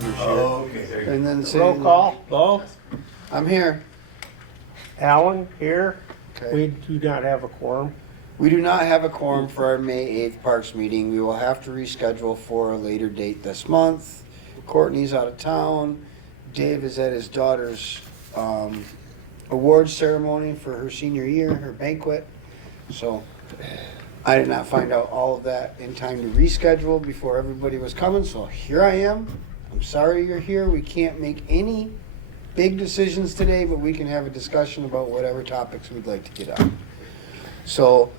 members here. Oh, okay, there you go. And then say, Roll call, Bo, I'm here. Alan, here. Okay. We do not have a quorum. We do not have a quorum for our May 8th Parks meeting. We will have to reschedule for a later date this month. Courtney's out of town. Dave is at his daughter's awards ceremony for her senior year, her banquet. So I did not find out all of that in time to reschedule before everybody was coming. So here I am. I'm sorry you're here. We can't make any big decisions today, but we can have a discussion about whatever topics we'd like to get on. So,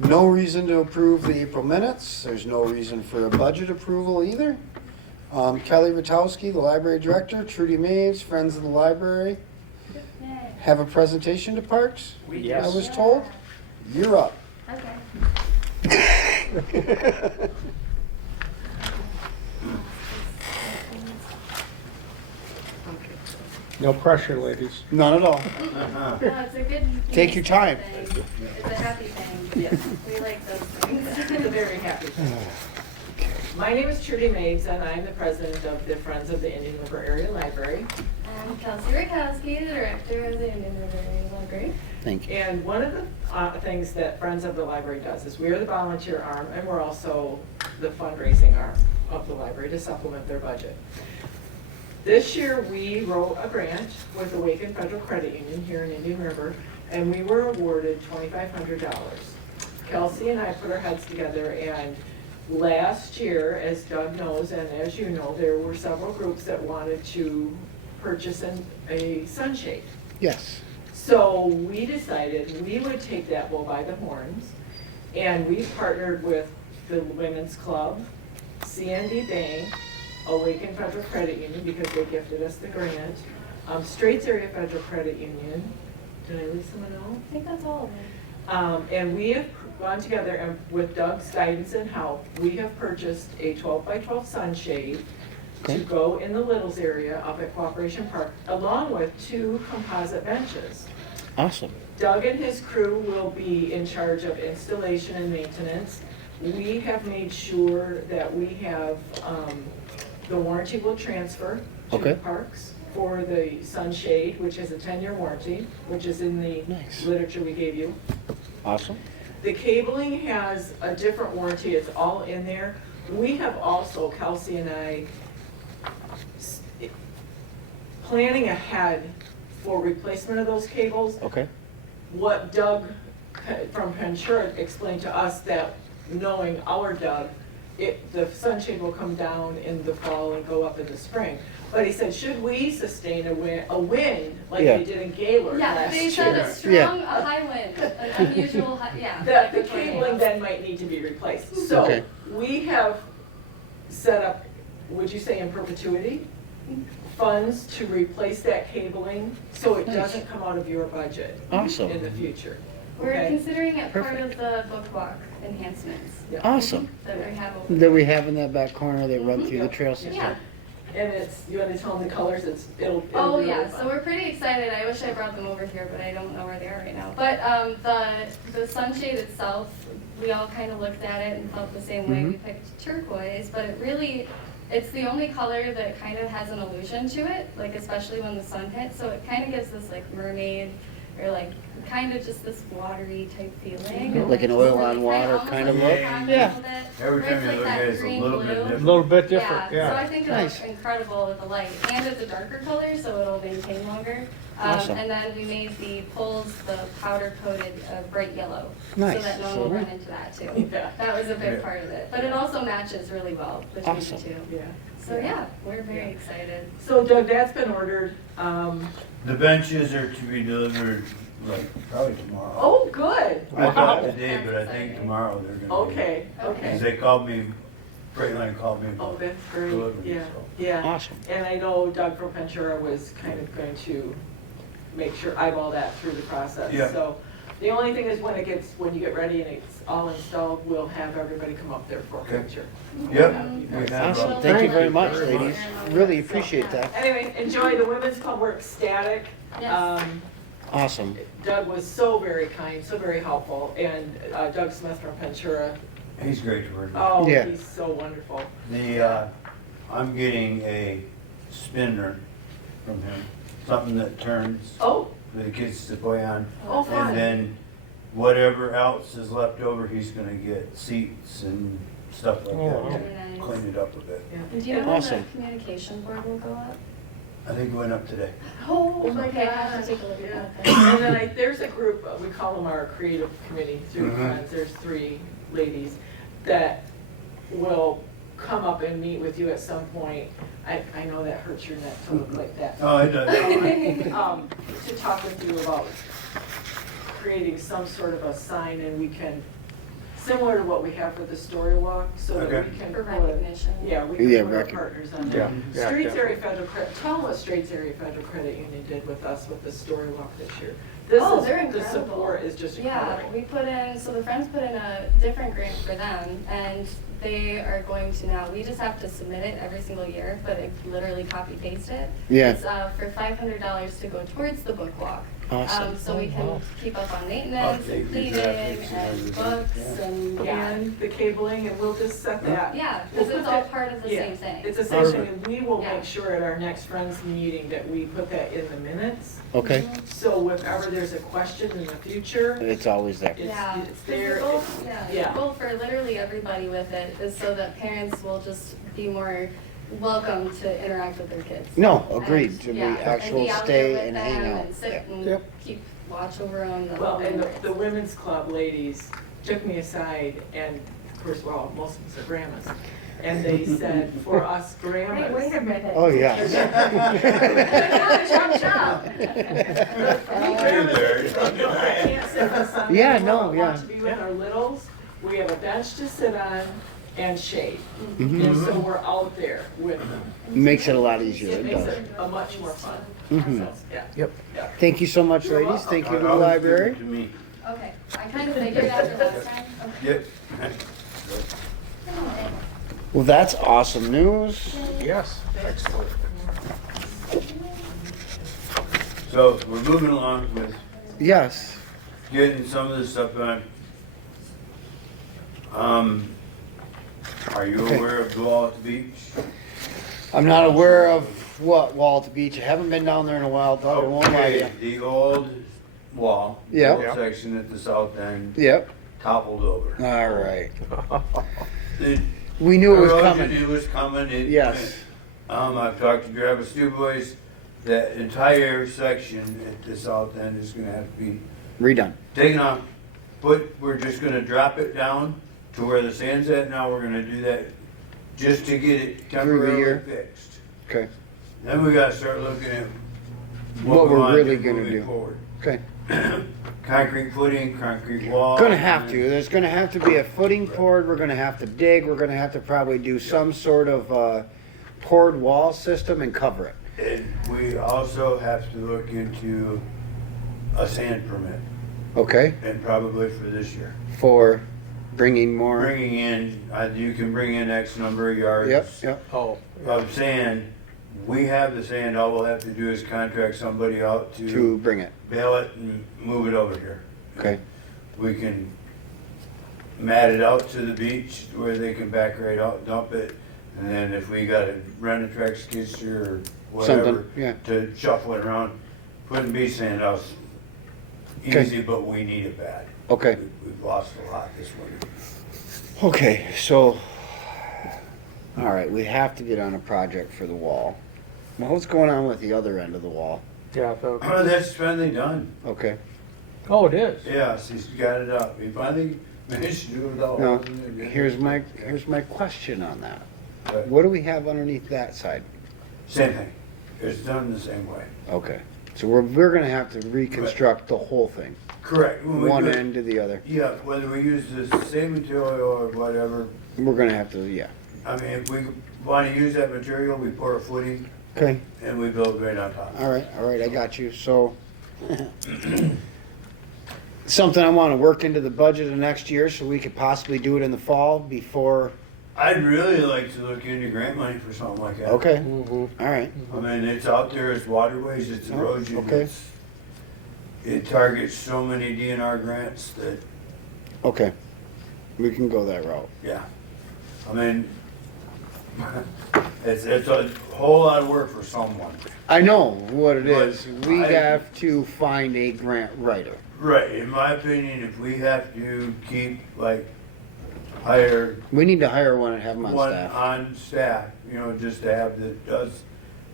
no reason to approve the April minutes. There's no reason for a budget approval either. Kelly Ratowski, the library director, Trudy Mays, Friends of the Library, have a presentation to Parks, Yes. I was told. You're up. Okay. No pressure, ladies. None at all. No, it's a good. Take your time. thing. It's a happy thing. Yes, We like those things. it's a very happy thing. My name is Trudy Mapes, and I'm the president of the Friends of the Indian River Area Library. I'm Kelsey Rakowski, the director of the Indian River Area Library. Thank you. And one of the things that Friends of the Library does is we are the volunteer arm, and we're also the fundraising arm of the library to supplement their budget. This year, we wrote a grant with the Waken Federal Credit Union here in Indian River, and we were awarded $2,500. Kelsey and I put our heads together, and last year, as Doug knows, and as you know, there were several groups that wanted to purchase a sunshade. Yes. So we decided we would take that bull by the horns, and we partnered with the Women's Club, CNB Bank, Awaken Federal Credit Union, because they gifted us the grant, Straits Area Federal Credit Union. Did I leave someone else? I think that's all of them. And we have gone together, and with Doug's guidance and help, we have purchased a 12 by 12 sunshade to go in the Littles area up at Cooperation Park, along with 2 composite benches. Awesome. Doug and his crew will be in charge of installation and maintenance. We have made sure that we have, the warranty will transfer to Okay. the parks for the sunshade, which is a 10-year warranty, which is in the Nice. literature we gave you. Awesome. The cabling has a different warranty, it's all in there. We have also, Kelsey and I, planning ahead for replacement of those cables. Okay. What Doug from Ventura explained to us, that knowing our Doug, the sunshade will come down in the fall and go up in the spring. But he said, should we sustain a wind like Yeah. they did in Gaylord Yeah, last they year? said a strong, Yeah. a high wind, an unusual, yeah. That the like a tornado. cabling then might need to be replaced. So Okay. we have set up, would you say in perpetuity, funds to replace that cabling so it Nice. doesn't come out of your budget Awesome. in the future. We're Okay? considering it part of the book walk enhancements Yeah. Awesome. that we have over. That we have in that back corner that run through the Yeah. trail system. Yeah. And it's, you want to tell them the colors, it'll Oh, really yeah, fun. so we're pretty excited. I wish I brought them over here, but I don't know where they are right now. But the sunshade itself, we all kind of looked at it and felt the same way. We picked turquoise, but it's the only color that kind of has an illusion to it, like especially when the sun hits. So it kind of gives this like mermaid or like kind of just this watery type feeling. Like an oil on water Almost kind of like look? cotton Yeah. a little bit, Every where time it's you like look that at it, it's a green little bit blue. A different. little bit different, So yeah. I think it Nice. looks incredible with the light, and it's a darker color, so it'll maintain longer. Awesome. And then we made the poles the powder coated bright yellow, Nice. so that no one So- will run into that too. Yeah. That was a big Yeah. part of it, but it also matches really well between Awesome. the two. Yeah. So yeah, we're very excited. So Doug, that's been ordered. The benches are to be delivered, like, probably tomorrow. Oh, good. I thought Wow. today, but I think tomorrow they're gonna be. Okay, Because okay. they called me, Freightliner called me. Oh, that's great, Delivery, yeah, so. yeah. Awesome. And I know Doug from Ventura was kind of going to make sure, eyeball that through the process. Yeah. So the only thing is when you get ready and it's all installed, we'll have everybody come up there for a Okay. picture. Yep. That would be We nice. have, Awesome. uh, Thank you very much, Very ladies. much. Really appreciate that. Anyway, enjoy the Women's Club. We're ecstatic. Yes. Awesome. Doug was so very kind, so very helpful, and Doug Smith from Ventura, He's great to work with. oh, Yeah. he's so wonderful. I'm getting a spinner from him, something that turns Oh, for the kids to play on. oh, fun. And then whatever else is left over, he's gonna get seats and stuff like Oh, wow. that. Very nice. Clean it up a bit. Yeah. And do you know when Awesome. the communication board will go up? I think it went up today. Oh my Okay, I have gosh. to take a look at Yeah. that then. And then there's a group, we call them our creative committee through Mhm. Friends. There's 3 ladies that will come up and meet with you at some point. I know that hurts your neck to look like that. Oh, it does. To talk with you about creating some sort of a sign, and we can, similar to what we have for the story walk, so that Okay. we can. For put- recognition. Yeah, we can Yeah, put our recog- partners on Yeah, there. yeah, Straits definitely. Area Federal Credit, tell them what Straits Area Federal Credit Union did with us with the story walk this year. This Oh, is, they're the incredible. support is just Yeah, incredible. we put in, so the Friends put in a different grant for them, and they are going to now, we just have to submit it every single year, but it literally copy paste it. Yeah. It's for $500 to go towards the book walk. Awesome. So we can keep up on maintenance Update and the cleaning graphics and and everything, books yeah. and, yeah. And the cabling, and we'll just set that. Yeah, We'll because it's put all that- part of the yeah, same thing. It's the same thing, Perfect. and we will Yeah. make sure at our next Friends meeting that we put that in the minutes. Okay, So if ever there's a question in the future, it's always there. Yeah, it's 'cause there. the goal, Yeah. the goal for literally everybody with it is so that parents will just be more welcome to interact with their kids. No, agreed, And, to be yeah, and actual be out there stay with and them hang out. and sit and Yep. keep watch over them. Well, and the women's club ladies took me aside, and of course, well, most of us are grandmas. And they said, for us grandmas. Hey, wait a minute. Oh, yeah. Chop, chop. For me, grandmas, I can't sit on Sunday. Yeah, We no, want yeah. to be with our littles. We have a bench to sit on and shade. Mhm. And so we're out there with them. Makes it a lot easier, It it makes does. it a much more fun. Mhm. So, yeah. Yep. Yeah. Thank you so much, You're ladies, welcome. thank you to the Always library. good To me. Okay, I kind of figured after last time. Okay. Yep. Well, that's awesome news. Yes, excellent. So we're moving along with Yes, getting some of this stuff done. Are you Okay. aware of the wall at the beach? I'm not aware of what wall at the beach, I haven't been down there in a while, Doug, I won't lie to you. Okay, the old wall. Yeah. the old section at the south end Yep, toppled over. all right. The We knew it was erosion, coming. It was coming. Yes. I've talked to Travis DuBois, that entire section at the south end is gonna have to be Redone. taken off. We're just gonna drop it down to where the sand's at now, we're gonna do that just to get it Through the year. temporarily fixed. Okay, Then we gotta start looking at What we we're wanna really do gonna moving do. forward. okay. Concrete footing, concrete wall. Gonna have to, there's gonna have to be a footing poured, we're gonna have to dig, we're gonna have to probably do some sort of poured wall system and cover it. And we also have to look into a sand permit, Okay, and probably for this year. for bringing more. Bringing in, you can bring in X number of yards. Yep, yep, Oh, Of sand. We have the sand, all we'll have to do is contract somebody out to to bring it, bale it and move it over here. okay, We can mat it out to the beach where they can back right out, dump it, and then if we gotta rent a track skid steer or whatever something, yeah, to shuffle it around, wouldn't be sand house Okay. easy, but we need it bad. okay. We've lost a lot this winter. Okay, so, all right, we have to get on a project for the wall. Well, what's going on with the other end of the wall? yeah, Oh, that's finally done. Okay, oh, it is. Yeah, she's got it up. We finally managed to do it all. now, here's my question on that. But What do we have underneath that side? Same thing. It's done the same way. Okay, so we're gonna have to reconstruct the whole thing, Correct. When we one do it- end to the other. Yeah, whether we use the same material or whatever, We're gonna have to, yeah. I mean, if we want to use that material, we pour a footing Okay, and we build right on top. all right, I got you, so. Something I wanna work into the budget of next year, so we could possibly do it in the fall before, I'd really like to look into grant money for something like that. okay, Mhm. all right, I mean, it's out there, it's waterways, it's Oh, erosion. okay. It targets so many DNR grants that, okay. We can go that route. yeah. I mean, It's a whole lot of work for someone. I know what it But is. We I- have to find a grant writer. Right, in my opinion, if we have to keep, like, hire We need to hire one and have him on one staff. on staff, you know, just to have that does,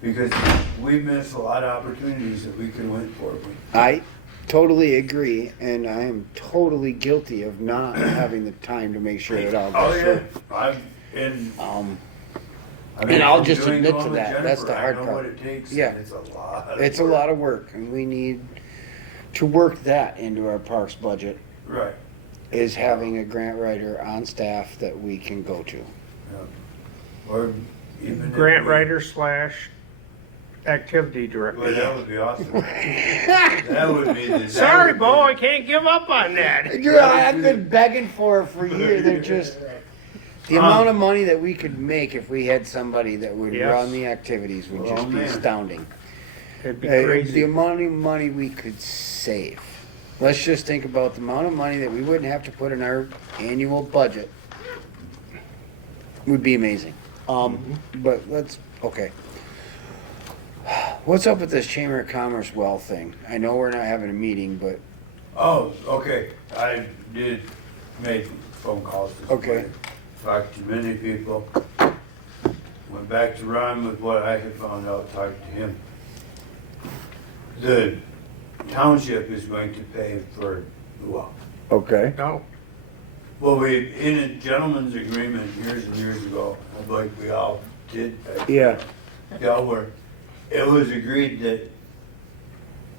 because we miss a lot of opportunities that we could went for. I totally agree, and I am totally guilty of not having the time to make sure it all Oh, goes yeah, through. I'm in. I And I'll from just doing admit the one to with that, that's the Jennifer, hard I know part. what it takes, Yeah. and it's a lot. It's a lot of work, and we need to work that into our parks budget, Right, is having a grant writer on staff that we can go to. yeah. Or even. if Grant we- writer / activity Well, director. that would be awesome. That would be the. Sorry, that would Bo, be- I can't give up on that. Dude, I've been begging for it for years. They're just the amount of money that we could make if we had somebody that would Yes. run the activities would just Oh, be man. astounding. It'd be The crazy. amount of money we could save. Let's just think about the amount of money that we wouldn't have to put in our annual budget. Would be amazing. But let's, okay. What's up with this Chamber of Commerce well thing? I know we're not having a meeting, but Oh, okay, I did make phone calls this Okay. morning. Talked to many people. Went back to Ron with what I had found out, talked to him. The township is going to pay for the well. okay. No, Well, we, in a gentleman's agreement years and years ago, like we all did. Yeah. Y'all were, it was agreed that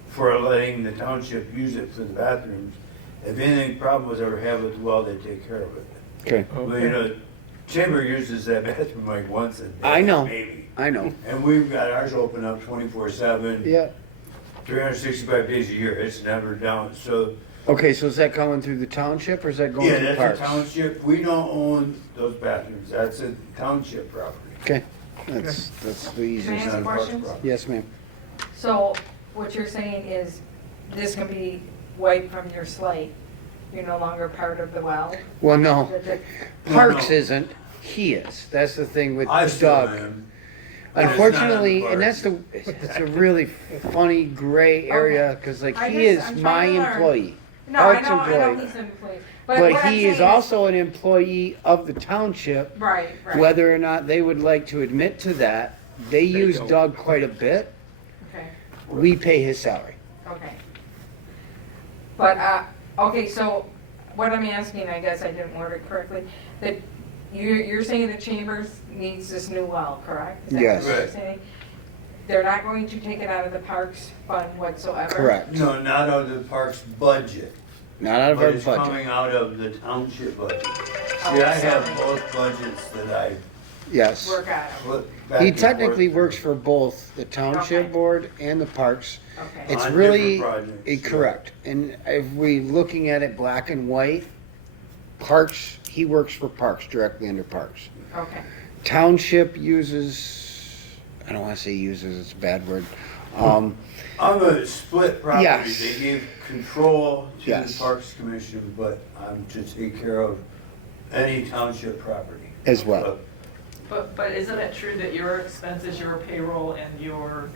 for letting the township use it for the bathrooms, if anything problem was ever had with the well, they take care of it. Okay. But you know, Chamber uses that bathroom like once a day. I know. Maybe. I know. And we've got ours open up 24/7, Yeah. 365 days a year. It's never down. So, Okay, so is that coming through the township or is that going yeah, through that's parks? a township. We don't own those bathrooms. That's a township property. Okay, that's the Can I easiest. ask It's a not parks question? property. Yes, ma'am. So what you're saying is this can be wiped from your slate? You're no longer part of the well? Well, no, The- Parks no. isn't, he is. That's the thing with I still Doug. am. But it's not on Unfortunately, the and that's parks. it's a really funny gray area, cause like I he just- is I'm my trying to learn. employee. No, Parks I know employee. he's an employee. But what I'm he is saying also an employee of the township, Right, right. whether or not they would like to admit to that. They use don't. Doug quite a bit. Okay, We pay his salary. okay. But, okay, so what I'm asking, I guess I didn't word it correctly, that you're saying the Chambers needs this new well, correct? Is that Yes. what you're Right. saying? They're not going to take it out of the Parks Fund whatsoever? Correct. No, not out of the parks budget, Not out of our but it's budget. coming out of the township budget. Oh, See, I have sorry. both budgets that I Yes. Work out of, flip back He and technically forth works for both the township Okay. board and the parks. okay. It's on really different projects. correct. And if we looking at it black and white, parks, he works for parks, directly under parks. Okay, Township uses, I don't wanna say uses, it's a bad word. I'm a split property. Yes. They gave control to Yes. the Parks Commission, but I'm to take care of any township property. As well. But isn't it true that your expenses, your payroll and your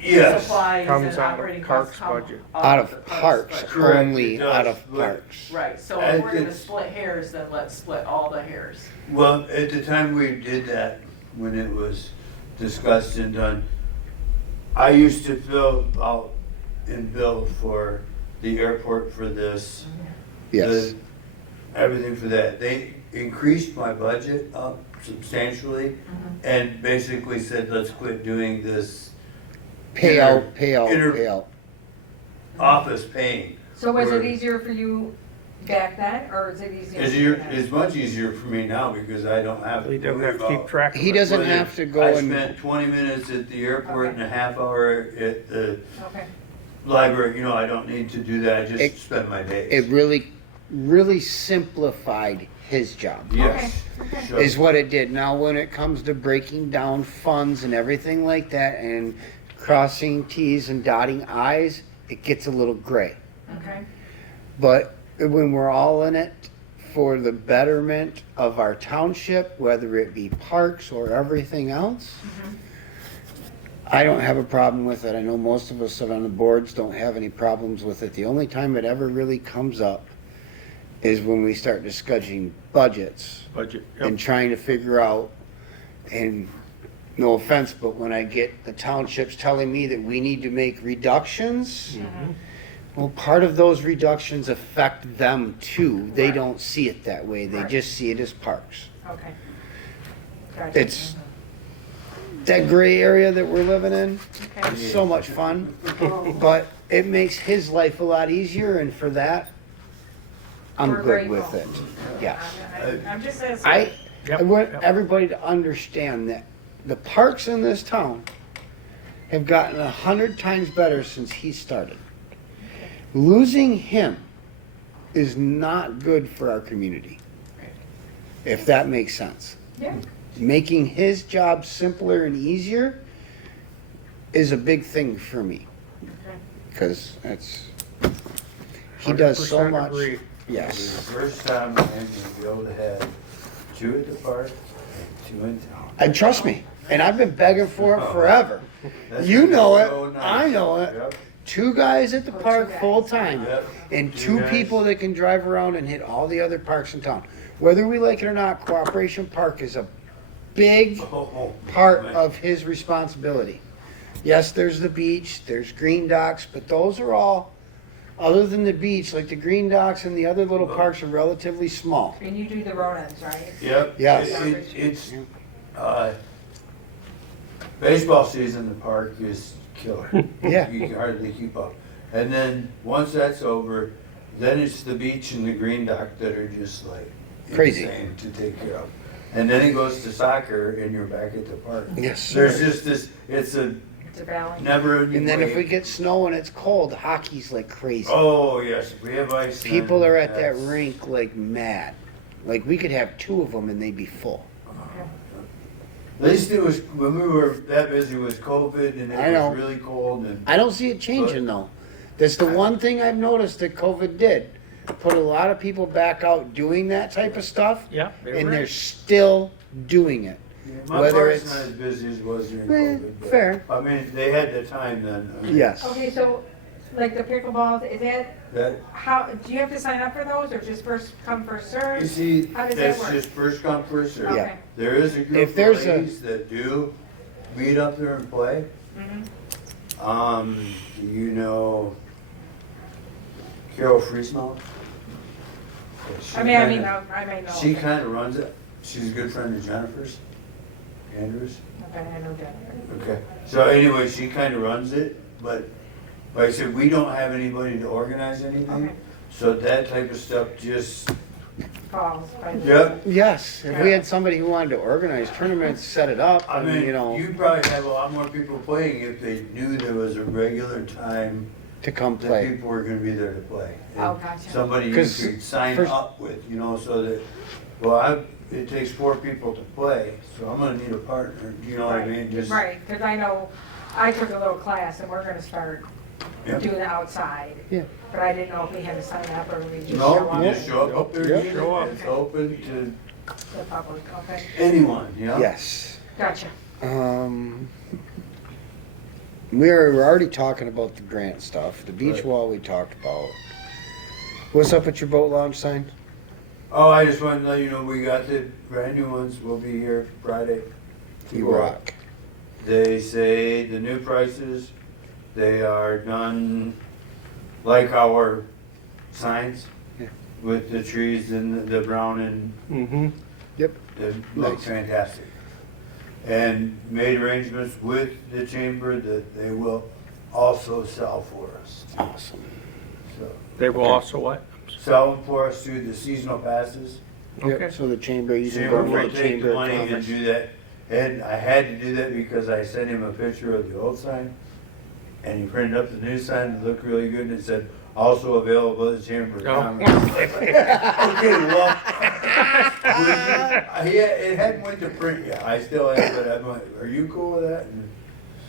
Yes. supplies Comes and out of operating Parks costs come budget. Out the of Parks parks, budget? Correct, only it does, out of but- parks. Right, so And if we're gonna it's- split hairs, then let's split all the hairs. Well, at the time we did that, when it was discussed and done, I used to fill out and bill for the airport for this. Yes. Everything for that. They increased my budget up substantially and basically said, let's quit doing this Payout, payout, inter- payout. office paying. so was it Or- easier for you back then, or is it easier? It's for you easier, now? it's much easier for me now because I don't have to He doesn't worry have to keep about. track of He it. doesn't whether have to go I and, spent 20 minutes at the airport Okay. and a half hour at the Okay, library, you know, I don't need to do that, I It- just spend my days. it really simplified his job. Yes. Okay, Sure. Is what it did. Now, when it comes to breaking down funds and everything like that and crossing Ts and dotting Is, it gets a little gray. okay, But when we're all in it for the betterment of our township, whether it be parks or everything else, I don't have a problem with it. I know most of us that are on the boards don't have any problems with it. The only time it ever really comes up is when we start discussing budgets Budget, and trying to figure out, and no offense, but when I get the townships telling me that we need to make reductions, well, part of those reductions affect them too. They Right. don't see it that way. They Right. just see it as parks. Okay. Gotcha. It's that gray area that we're living in. Okay. It's so much fun, but it makes his life a lot easier, and for that, I'm We're good with grateful. it. Yes. I'm just asking. I Yep, want yep. everybody to understand that the parks in this town have gotten 100 times better since he started. Losing him is not good for our community, if that makes sense. Yeah. Making his job simpler and easier is a big thing for me, because he does so 100% much. agree. It was Yes. the first time I had to be able to have 2 at the park and 2 in town. And trust me, and I've been begging for it forever. That's You know it, so nice. I know it. Yep. 2 guys at the park full time, Yep. and 2 2 guys. people that can drive around and hit all the other parks in town. Whether we like it or not, Cooperation Park is a big Oh, part man. of his responsibility. Yes, there's the beach, there's green docks, but those are all, other than the beach, like the green docks and the other little parks are relatively small. And you do the rodents, right? Yep. Yes. It's, baseball season, the park is killer. Yeah. You can hardly keep up. And then, once that's over, then it's the beach and the green dock that are just like Crazy. insane to take care of. And then it goes to soccer and you're back at the park. Yes, There's sir. just this, it's a It's a valley. never ending And then if we wave. get snow and it's cold, hockey's like crazy. Oh, yes, if we have ice. then People are at that that's- rink like mad. Like we could have 2 of them and they'd be full. At least it was, when we were that busy with COVID and I it know. was really cold and. I don't see it changing though. That's the one thing I've noticed that COVID did. Put a lot of people back out doing that type of stuff, Yeah. they and were. they're still doing it. My Whether park's it's- not as busy as it was during Eh, COVID. but- fair. I mean, they had the time then. I mean, Yes. Okay, so like the pickleballs, is that, That, how, do you have to sign up for those or just first come, first you served? see, How does that that's work? just first come, first served. Yeah. Okay. There is a If group of there's a- ladies that do meet up there and play. Mhm. You know, Carol Friesmouth? I may know. She kinda runs it. She's a good friend of Jennifer's, Andrews. Okay, I know that. Okay, so anyway, she kinda runs it, but like I said, we don't have anybody to organize anything. Okay. So that type of stuff just, Falls by the. yep. Yes. If we had somebody who wanted to organize tournaments, set it up, I and, mean, you know, you'd probably have a lot more people playing if they knew there was a regular time to come that play. people were gonna be there to play. Oh, And gotcha. Somebody you 'Cause could sign first- up with, you know, so that, it takes 4 people to play, so I'm gonna need a partner, you know what I mean? Just, Right, because I know, I took a little class and we're gonna start Yep. doing it outside. Yeah. But I didn't know if we had to sign up or we just show No, up. you just show up there, Yeah. and Show up. it's open to The public, okay, anyone, you know? Yes. gotcha. We're already talking about the grant stuff. The beach Right. wall we talked about. What's up with your boat launch sign? Oh, I just wanted to let you know, we got the brand new ones, will be here Friday. You rock. They say the new prices, they are done like our signs Yeah. with the trees and the brown and Mm-hmm. Yep. they look Nice. fantastic. And made arrangements with the chamber that they will also sell for us. Awesome. So, They will also what? sell them for us through the seasonal passes. Okay. Yep. So the chamber, you can Chamber go will to the take chamber the money and conference. do that. And I had to do that because I sent him a picture of the old sign. And he printed up the new sign, it looked really good, and it said, also available at the Chamber of Oh. Commerce. Okay, well, it hadn't went to print yet, I still have it, I'm like, are you cool with that? And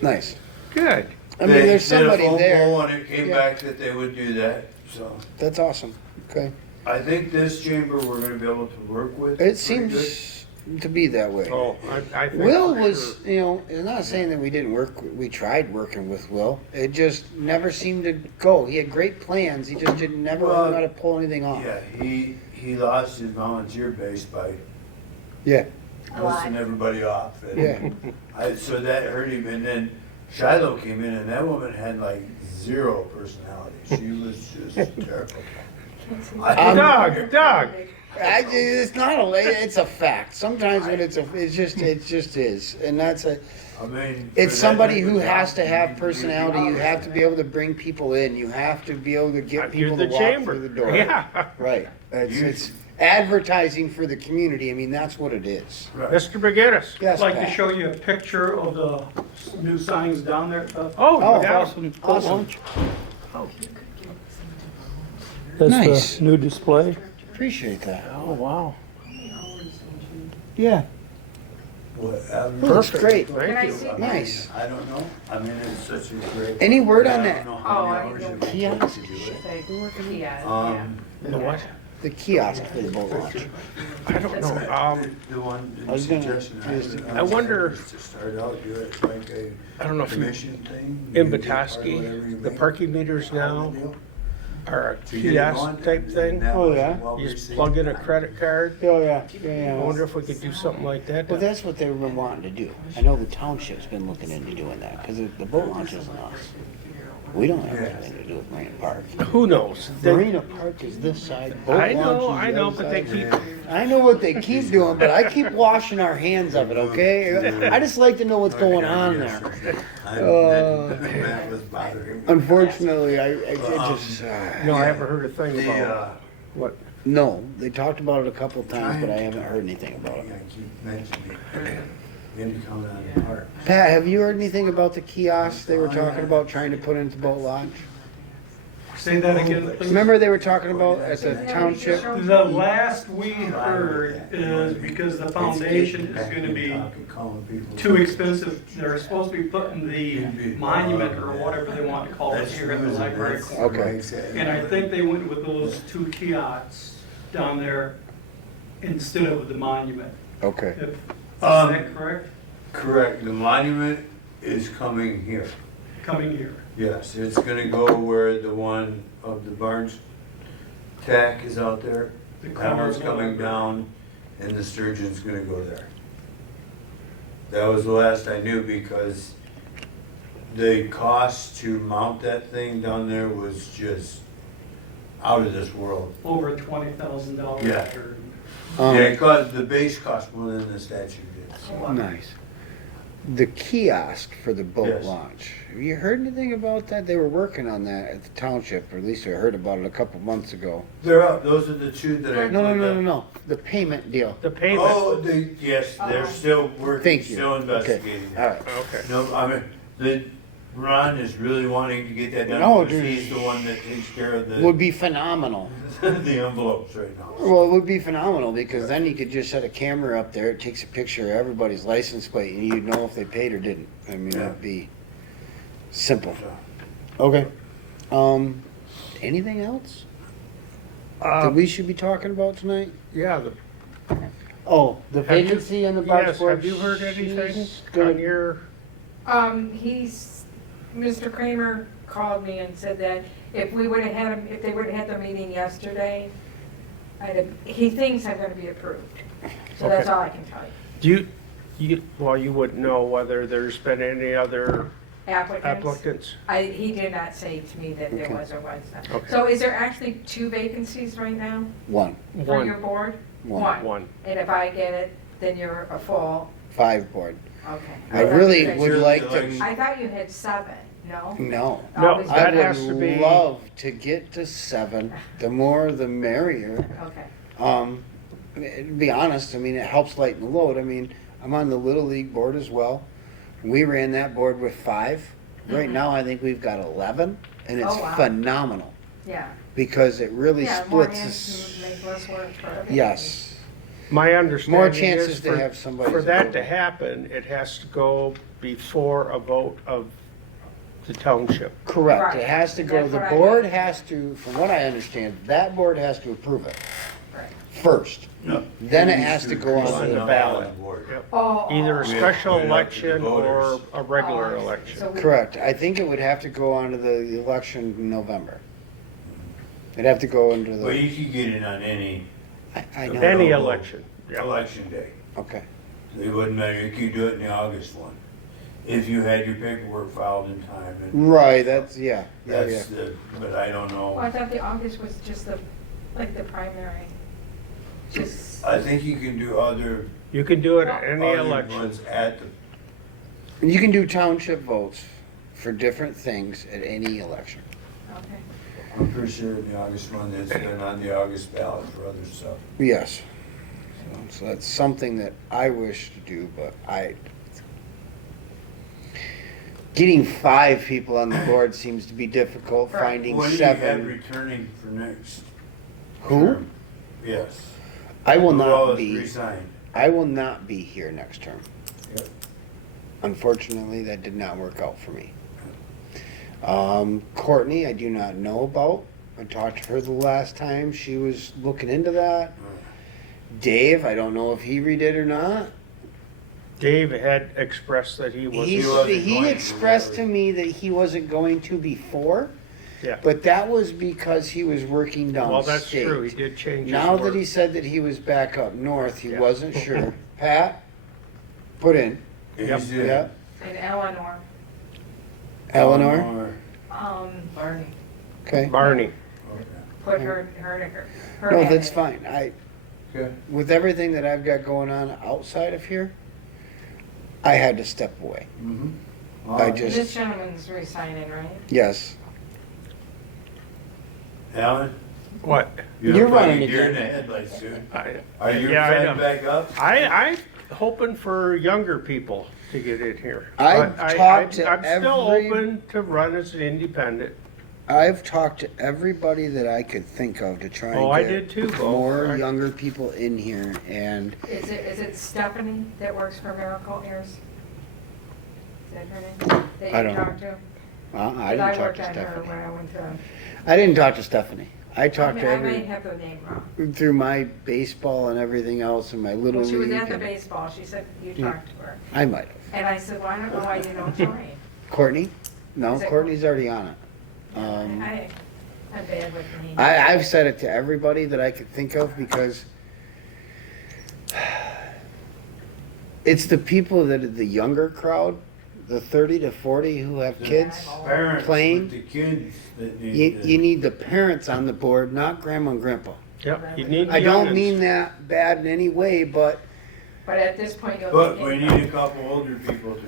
Nice. Good. I mean, there's somebody They did a phone there. poll and it came Yeah. back that they would do that, so. That's awesome. Okay. I think this chamber we're gonna be able to work with. It pretty seems to be that way. Oh, I think. Will for was, sure. you know, I'm not saying that we didn't work, we tried working with Will. It just never seemed to go. He had great plans, he just didn't never Well, know how to pull anything off. Yeah, he lost his volunteer base by Yeah, listing everybody off. And yeah. so that hurt him, and then Shiloh came in, and that woman had like zero personality. She was just terrible. Doug, It's not a, it's a fact. Sometimes when it just is. And that's I mean, it's for somebody that type who of has job, to have you personality. You have to be able to bring people in. You have to be able to get people to the walk chamber. through the door. Yeah. Right. It's advertising for the community. I mean, that's what it is. Right. Mr. McGinnis. Yes, I'd like to Pat. show you a picture of the new signs down there. Oh, Oh, you got awesome. them. Awesome. That's Nice. the new display. Appreciate that. Oh, wow. Yeah. What, Looks great. Thank you. I mean, Nice. I don't know. I mean, it's such a great. Any word on I that? don't know how many Oh, I hours know. it would take Kiosk? to do it. Yeah. The what? The kiosk for the boat launch. I don't know. The one, I the was gonna suggestion I use had, the- I wonder- was to start out, do it like a I don't know if you, commission thing. in you get part of whatever you Petoskey, the make, parking meters part of now the deal, are a to get it going, kiosk type and thing. that Oh, was yeah? well You just received. plug in a credit card. Oh, yeah. I wonder if we could do something like that. Well, that's what they've been wanting to do. I know the township's been looking into doing that, because the boat launch isn't us. We don't have anything to do with Marina Park. Who knows? Marina Park is this side, boat I launch know, is I the know, other but they side. keep, I know what they keep doing, but I keep washing our hands of it, okay? I just like to know what's going on there. That was bothering me. Unfortunately, I just, no, I haven't heard a thing The, about what. no, they talked about it a couple of times, but I haven't heard anything about it. I keep mentioning it. Him coming on the park. Pat, have you heard anything about the kiosks they were talking about trying to put into boat launch? Say that again, please. Remember they were talking about at the township? The last we heard is because the foundation is gonna be too expensive, they're supposed to be putting the monument or whatever they want to call it here at the library corner. Okay. And I think they went with those two kiosks down there instead of the monument. Okay. Is Um, that correct? Correct, the monument is coming here. Coming here. Yes, it's gonna go where the one of the Barnes tack is out there. The That one's corner. coming down and the sturgeon's gonna go there. That was the last I knew because the cost to mount that thing down there was just out of this world. Over $20,000. Yeah. or- Yeah, it cost, the base cost more than the statue did. Nice. The kiosk for the boat Yes. launch. Have you heard anything about that? They were working on that at the township, or at least I heard about it a couple months ago. They're up, those are the two that I. No. The payment deal. The payment. Oh, yes, they're still working, Thank you. still Okay. investigating. All right. Okay. No, I mean, Ron is really wanting to get that done No, because dude. he's the one that takes care of Would the, be phenomenal. the envelopes right now. Well, it would be phenomenal because then you could just set a camera up there. It takes a picture of everybody's license plate, and you'd know if they paid or didn't. I mean, Yeah. it'd be simple. So, Okay. Anything else that we should be talking about tonight? Yeah, Oh, the Have you- vacancy on the Parks yes, Board. have you heard anything She's on gonna- your, Mr. Kramer called me and said that if we would have had him, if they would have had their meeting yesterday, he thinks I'm gonna be approved. So that's Okay. all I can tell you. well, you wouldn't know whether there's been any other Applicants, applicants? he did not say to me that there Okay. was or was not. Okay. So is there actually 2 vacancies right now One. for your One, board? one. And if I get it, then you're a full, 5 board. okay. I thought really you had- would like to. I thought you had 7, no? No. No, Oh, is that I has to would be- love to get to 7. The more, the merrier. Okay. To be honest, I mean, it helps lighten the load. I mean, I'm on the Little League board as well. We ran that board with 5. Right Mhm. now, I think we've got 11, and it's Oh, wow. phenomenal Yeah. because it really Yeah, more splits. hands to make less work for everybody. Yes. My understanding More is chances to for- have somebody. For that to happen, it has to go before a vote of the township. Correct, it Right. has to go, That's the what I board meant. has to, from what I understand, that board has to approve it Right. first. No. Then it has to go on the the ballot. board. Yep. Oh. Either a We have to special put it up to the election or voters. a regular Oh, election. so we- Correct, I think it would have to go on to the election in November. It'd have to go into Well, the, you could get it on any I know, Any election, yeah. election day. okay. It wouldn't matter, you could do it in the August one, if you had your paperwork filed in time. And Right, that's, yeah, yeah. that's the, but I don't Well, know. I thought the August was just like the primary. Just, I think you can do other, You can do it at any other election. ones at the, And you can do township votes for different things at any election. okay. I'm pretty sure in the August one, it's been on the August ballot for other stuff. Yes. So that's something that I wish to do, but getting 5 people on the board seems to be difficult, Right. finding What do you have 7. returning for next Who? term? Yes. I will Who all not has be, resigned? I will not be here next term. Yep. Unfortunately, that did not work out for me. Courtney, I do not know about. I talked to her the last time. She was looking into that. Dave, I don't know if he redid or not. Dave had expressed that he was. He, wasn't he going to, expressed to really. me that he wasn't going to before, Yeah. but that was because he was working downstate. Well, that's true. He did change his Now that word. he said that he was back up north, he Yeah. wasn't sure. Pat, put in. Yep. He's in. Yeah. And Eleanor, Eleanor. Barney. Okay. Barney. Okay. put her No, ad that's in. fine. Okay. With everything that I've got going on outside of here, I had to step away. Mhm. I All right. just- This gentleman's resigning, right? Yes. Alan? What? You're gonna running put your deer again. in the headlights soon. I, Are you Yeah, I fed know. back up? I'm hoping for younger people to get in here. I've But talked to I'm still every- open to run as an independent. I've talked to everybody that I could think of to try Oh, I and did too, get Bo. more I- younger people in here, and Is it Stephanie that works for Miracle Ears? Is that her name? That I you don't know. talked to? I didn't talk worked to on her when Stephanie. I went to. I didn't talk to Stephanie. I talked to I may every, have the name wrong. through my baseball and everything else and my little Well, she was league. at the and- baseball, she said you Yeah. talked to her. I might have. And I said, well, I don't know why you don't join. Courtney? No, Is it- Courtney's already on it. I'm bad with names. I've said it to everybody that I could think of because it's the people that are the younger crowd, the 30 to 40 who have kids. Parents Playing? with the kids that need You to- need the parents on the board, not grandma and grandpa. Yep, you need I don't youngins. mean that bad in any way, but But at this point, you'll. But be we getting- need a couple older people too.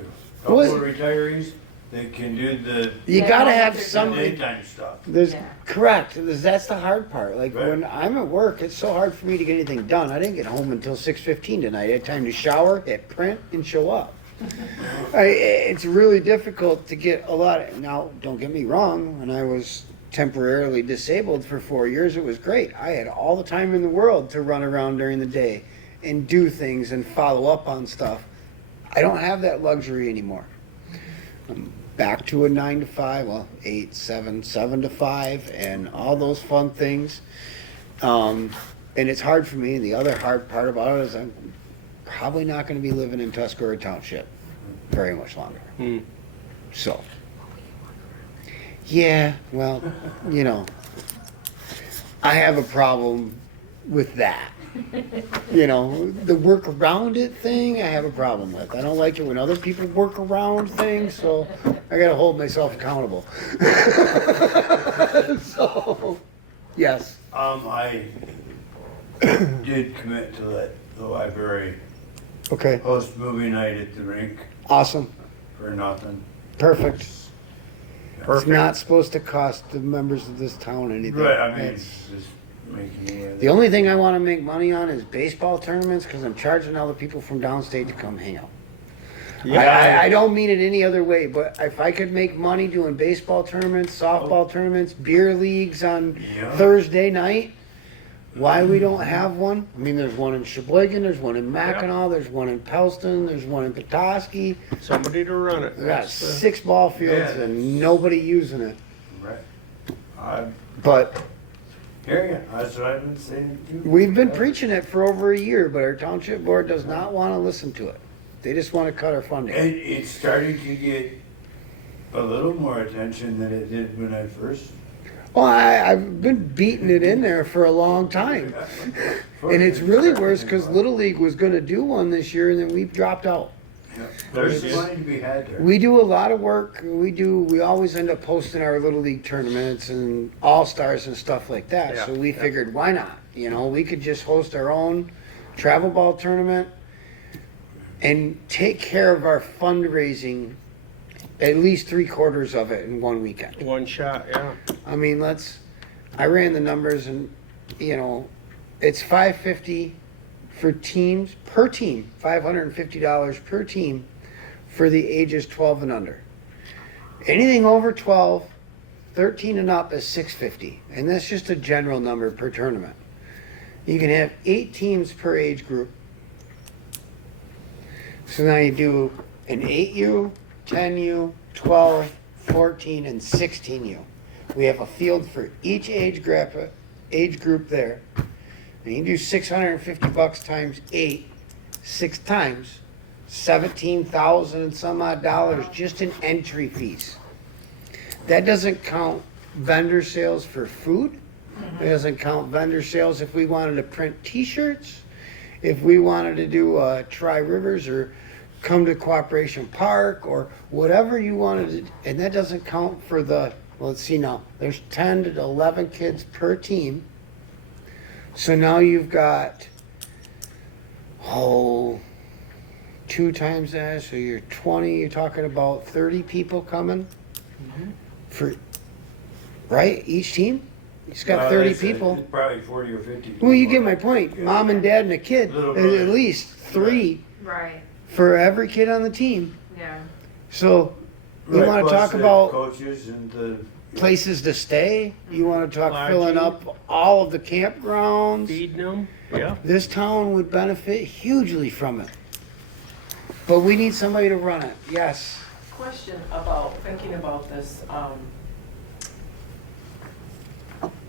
Who is- Couple of retirees that can do the you Yeah, gotta no, have there's somebody. daytime stuff. There's Yeah. correct. That's the hard part. Like Right. when I'm at work, it's so hard for me to get anything done. I didn't get home until 6:15 tonight. I had time to shower, hit print, and show up. It's really difficult to get a lot of. Now, don't get me wrong. When I was temporarily disabled for 4 years, it was great. I had all the time in the world to run around during the day and do things and follow up on stuff. I don't have that luxury anymore. I'm back to a 9 to 5, well, 8, 7, 7 to 5, and all those fun things. And it's hard for me. And the other hard part about it is I'm probably not going to be living in Tuscarora Township very much longer. Hmm. So, yeah, well, you know, I have a problem with that. You know, the work around it thing, I have a problem with. I don't like it when other people work around things, so I gotta hold myself accountable. So, yes. I did commit to let the library Okay, host movie night at the rink awesome, for nothing. perfect. It's Perfect. not supposed to cost the members of this town anything. Right, I mean, That's- just making you aware of The that. only thing I wanna make money on is baseball tournaments, cause I'm charging all the people from downstate to come hang out. I don't mean it any other way, but if I could make money doing baseball tournaments, softball tournaments, beer leagues on Yeah. Thursday night, why we don't have one. I mean, there's one in Sheboygan, there's one in Mackinac, there's one in Pellston, there's one in Petoskey. Somebody to run it. We got That's the- 6 ball fields Yeah. and nobody using it. Right. I But hear you, that's what I've been saying too. we've been preaching it for over a year, but our township board does not want to listen to it. They just want to cut our funding. And it's starting to get a little more attention than it did when I first. Well, I've been beating it in there for a long time. And it's really worse because Little League was going to do one this year and then we dropped out. Yeah. There's money to be had there. We do a lot of work. We always end up posting our Little League tournaments and all-stars and stuff like that. Yeah, So we yeah. figured, why not? You know, we could just host our own travel ball tournament and take care of our fundraising, at least 3/4 of it in one weekend. One shot, yeah. I mean, I ran the numbers and, you know, it's $550 for teams, per team, $550 per team for the ages 12 and under. Anything over 12, 13 and up is $650. And that's just a general number per tournament. You can have 8 teams per age group. So now you do an 8U, 10U, 12, 14, and 16U. We have a field for each age group there. And you do $650 times 8, 6 times, 17,000 and some odd dollars just in entry fees. That doesn't count vendor sales for food. It doesn't count vendor sales if we wanted to print T-shirts, if we wanted to do Tri Rivers or come to Cooperation Park or whatever you wanted to, and that doesn't count for the, let's see now, there's 10 to 11 kids per team. So now you've got, 2 times that, so you're 20, you're talking about 30 people coming for, right, each team? He's got 30 people. It's probably 40 or 50. Well, you get my point. Mom and dad and a kid, Little at brother. least 3 Right, for every kid on the team. yeah. So you Right, want to plus talk the about coaches and the. places to stay? You want to talk Lodging. filling up all of the campgrounds? Feeding them, yeah. This town would benefit hugely from it. But we need somebody to run it, yes. Question about, thinking about this,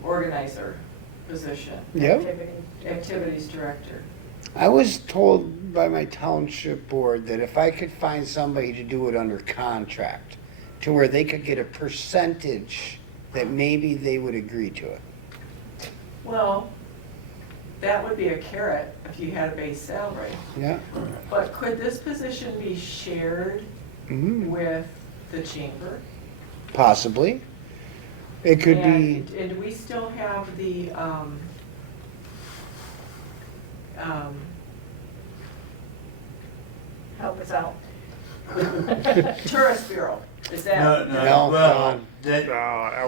organizer position, Yep. activities director. I was told by my township board that if I could find somebody to do it under contract, to where they could get a percentage, that maybe they would agree to it. Well, that would be a carrot if you had a base salary. Yeah? But could this position be shared Mhm. with the chamber? Possibly. It could be, And do we still have the, Help us out. tourist bureau? Is that? No, No, well, Don. that,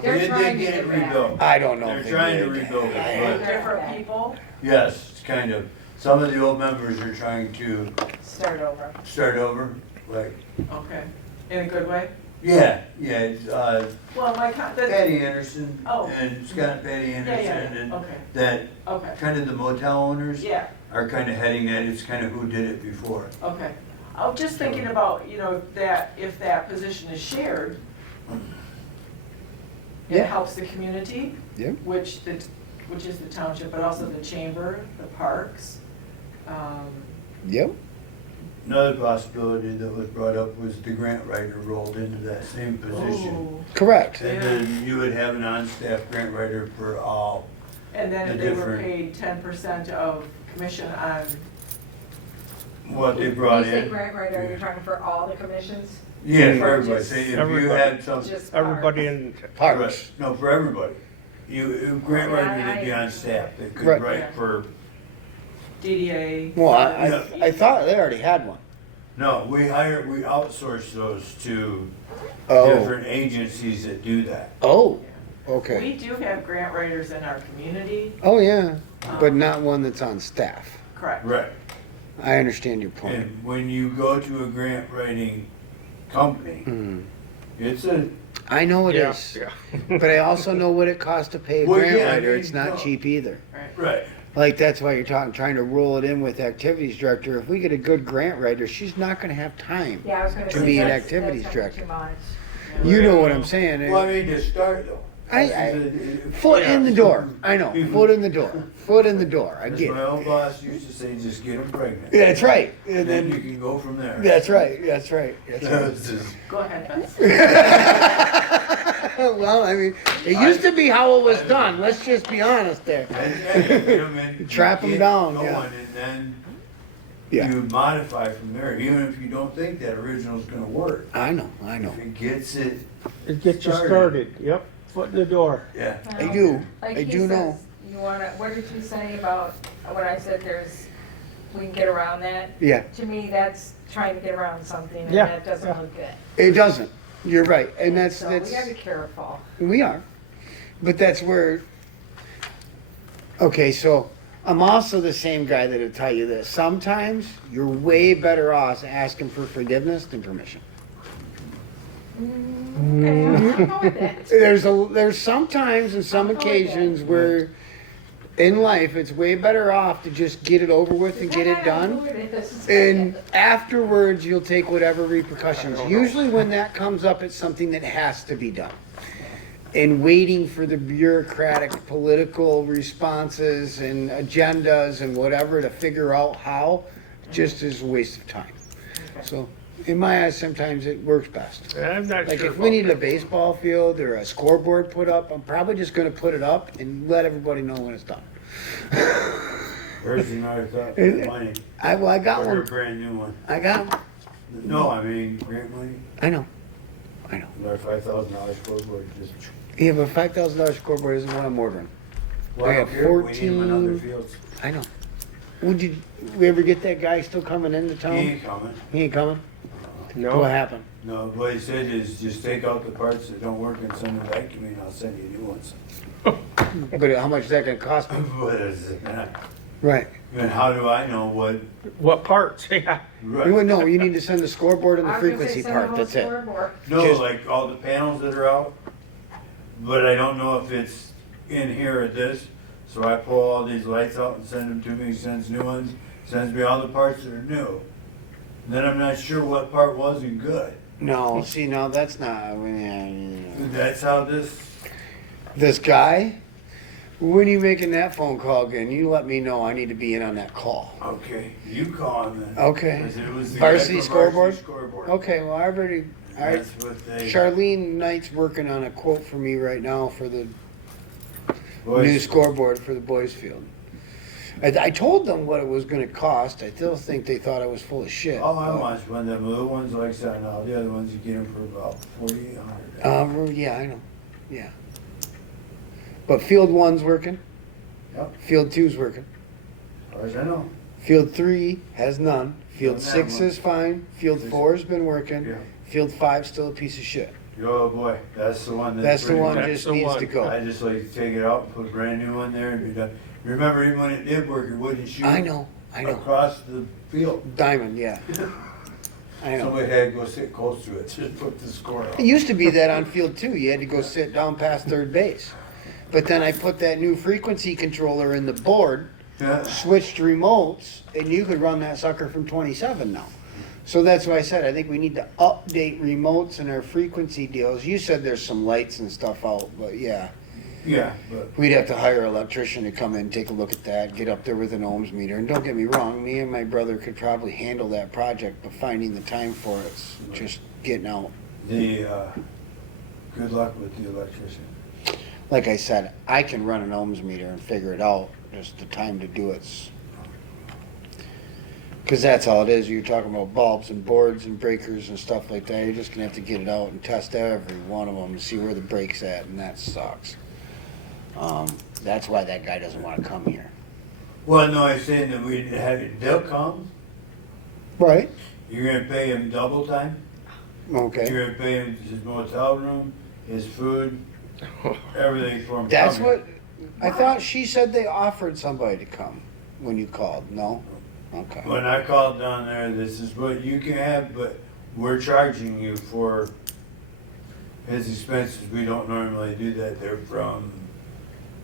They're they trying did to get it get back. rebuilt. I don't know. They're if they trying to did. rebuild it, With but different people? yes, it's kind of, some of the old members are trying to Start over. start over, like, Okay, in a good way? yeah, it's, Well, Patty Anderson Oh. and Scott and Patty yeah, Anderson and okay, that, okay, kind of the motel owners yeah, are kind of heading that, it's kind of who did it before. okay. I was just thinking about, that if that position is shared, it Yeah. helps the community. Yeah. Which is the township, but also the chamber, the parks. Yep. Another possibility that was brought up was the grant writer rolled into that same position. Oh, Correct. And then you would have an on-staff grant writer for all. and then if The they were different- paid 10% of commission on, What they brought You say in. grant writer, you're talking for all the commissions? Yeah, for Or everybody. just- Say if you Everybody. had some. Just Everybody parks? in, Parks. No, for everybody. Grant Yeah, writer would be I- on staff. They could Right. write for, DDA. Well, I thought they already had one. no, we outsource those to Oh. different agencies that do that. Oh, okay. We do have grant writers in our community. Oh, yeah, but not one that's on staff. Correct. Right. I understand your point. And when you go to a grant writing company, Hmm. It's a, I know it Yeah, is, yeah. but I also know what it costs to pay a Well, grant yeah, I writer. mean, It's not no. cheap either. right. Like, that's why you're trying to roll it in with activities director. If we get a good grant writer, she's not gonna have time. Yeah, I was gonna To say be an that's activities gonna be director. too much. You know what I'm saying? Well, I mean, to start though. Foot in the door. I know, foot in the door. Foot in the door. I As get my it. old boss used to say, just get them pregnant. That's right. And And then you then, can go from there. that's right, that's right, that's right. It's just- Go ahead. Well, I mean, it used to be how it was done. Let's just be honest there. Yeah, you get 'em in, Trap you 'em get down, going, yeah. And then Yeah, you modify from there, even if you don't think that original's gonna work. I know, I know. If it gets it, It gets you started, yep, foot in the door. yeah. I do. Like I he do know. says, you wanna, what did you say about when I said we can get around that? Yeah, To me, that's trying to get around something, and Yeah, that doesn't yeah. look good. it doesn't. You're right. And that's, So we gotta be careful. we are. But that's where, okay, so I'm also the same guy that'll tell you this. Sometimes you're way better off asking for forgiveness than permission. Okay, I'll go with that. There's sometimes and some I'll go with that. occasions where in life it's way better off to just get it over with and get it done. And afterwards, you'll take whatever repercussions. Usually when that comes up, it's something that has to be done. And waiting for the bureaucratic political responses and agendas and whatever to figure out how, just is a waste of time. So, in my eyes, sometimes it works best. I'm not Like sure. if we about need a that. baseball field or a scoreboard put up, I'm probably just gonna put it up and let everybody know when it's done. Where's another thought for the money? I got Or a one. brand new one? I got one. No, I mean, grant money, I know. I know. another $5,000 scoreboard, just. Yeah, but $5,000 scoreboard isn't what I'm ordering. Well, I have here, we need 'em on 14 other fields. I know. We ever get that guy still coming into He town? ain't coming. He ain't coming? What No, happened? No, what he said is just take out the parts that don't work and send them back to me and I'll send you new ones. But how much is that gonna cost me? What is it? Right. And how do I know what? what parts, yeah. Right. You wouldn't know. You need to send the scoreboard and the I was gonna say frequency send the part. whole That's it. scoreboard. No, Just- like all the panels that are out, but I don't know if it's in here or this. So I pull all these lights out and send them to me, he sends new ones, sends me all the parts that are new. Then I'm not sure what part wasn't good. No, see, no, that's not. That's how this, This guy, when you making that phone call again, you let me know. I need to be in on that call. okay, you call him then. Okay. 'Cause it was the guy Varsity from scoreboard? Scoreboard. Okay, well, I already. That's what they. Charlene Knight's working on a quote for me right now for the Boys- new scoreboard for the boys' field. I told them what it was going to cost. I still think they thought I was full of shit. All I but- want is one of them little ones like that, and all the other ones you get them for about $4,800. Yeah, I know. Yeah. But field one's working. Yep. Field two's working. As far as I know. Field three has none. Field Doesn't have six one. is fine. Field Six. four's been working. Yeah. Field five's still a piece of shit. Oh boy, that's the one. That's the pretty one much- that That's just the needs one. to go. I just like to take it out and put a brand new one there and be done. Remember, even when it did work, it wouldn't shoot. I know. Across the field. Diamond, yeah. I know. Somebody had to go sit close to it, just put the score out. It used to be that on field two, you had to go sit down past third base. But then I put that new frequency controller in the board, Yeah. switched remotes, and you could run that sucker from 27 now. So that's why I said I think we need to update remotes and our frequency deals. You said there's some lights and stuff out, but yeah. Yeah, but We'd have to hire an electrician to come in, take a look at that, get up there with an ohms meter. And don't get me wrong, me and my brother could probably handle that project, but finding the time for it's just getting out. the, good luck with the electrician. Like I said, I can run an ohms meter and figure it out, just the time to do it's. Because that's all it is, you're talking about bulbs and boards and breakers and stuff like that, you're just gonna have to get it out and test every one of them to see where the break's at, and that sucks. That's why that guy doesn't wanna come here. Well, no, I'm saying that we'd have it, they'll come, Right. you're gonna pay him double time. Okay. You're gonna pay him his motel room, his food, everything for him. That's coming. what, I thought she said they offered somebody to come when you called, no? Okay. When I called down there, this is what you can have, but we're charging you for his expenses, we don't normally do that. They're from,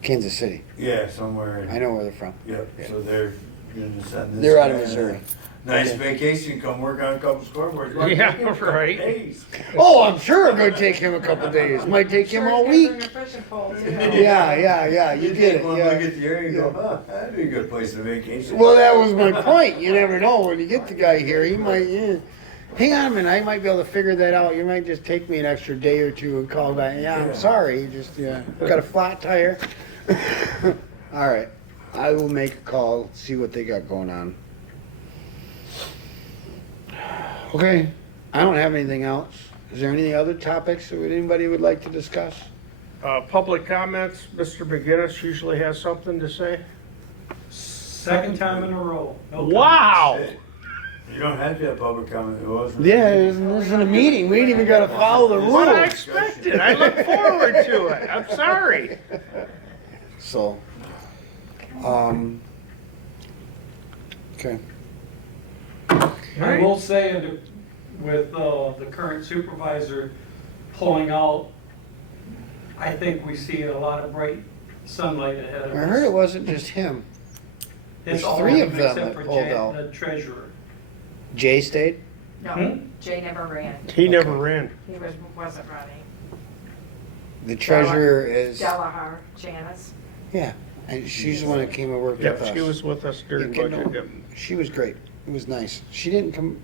Kansas City. yeah, somewhere. I know where they're from. Yep, Yeah. so they're gonna send this. They're out of guy Missouri. a Nice vacation, come work on a couple scoreboards. Might Yeah, take him a couple right. days. Oh, I'm sure it's gonna take him a couple days. Might take him all week. Yeah, you You get take it, one look yeah. at the area and go, huh, that'd be a good place to vacation. Well, that was my point. You never know when you get the guy here. He might. Yeah. Hang on a minute. I might be able to figure that out. You might just take me an extra day or two and call back. Yeah, I'm Yeah. sorry. Just got a flat tire. All right. I will make a call. See what they got going on. Okay. I don't have anything else. Is there any other topics that anybody would like to discuss? Public comments, Mr. McGinnis usually has something to say. Second time in a row. No Wow! You don't have to have public comment. It wasn't. Yeah, this isn't a meeting. We ain't even got to follow the What I rules. expected, I look forward to it, I'm sorry. So, okay. I will say, with the current supervisor pulling out, I think we see a lot of bright sunlight ahead of us. I heard it wasn't just him. It's there's all three of of them them except that for pulled Jay, out. the treasurer. Jay stayed? No, Jay never ran. He never ran. He wasn't running. The treasurer is, Delahar, Janice. yeah, and she's the one that came and worked with Yep, us. she was with us during Yeah, budget, yep. She was great. It was nice. She didn't come,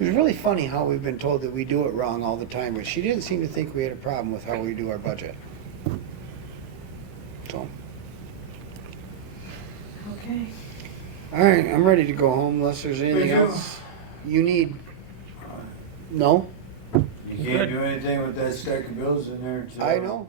it was really funny how we've been told that we do it wrong all the time, but she didn't seem to think we had a problem with how we do our budget. So, Okay. all right, I'm ready to go home unless there's anything too. else you need. No? You can't do anything with that stack of bills in there until. I know.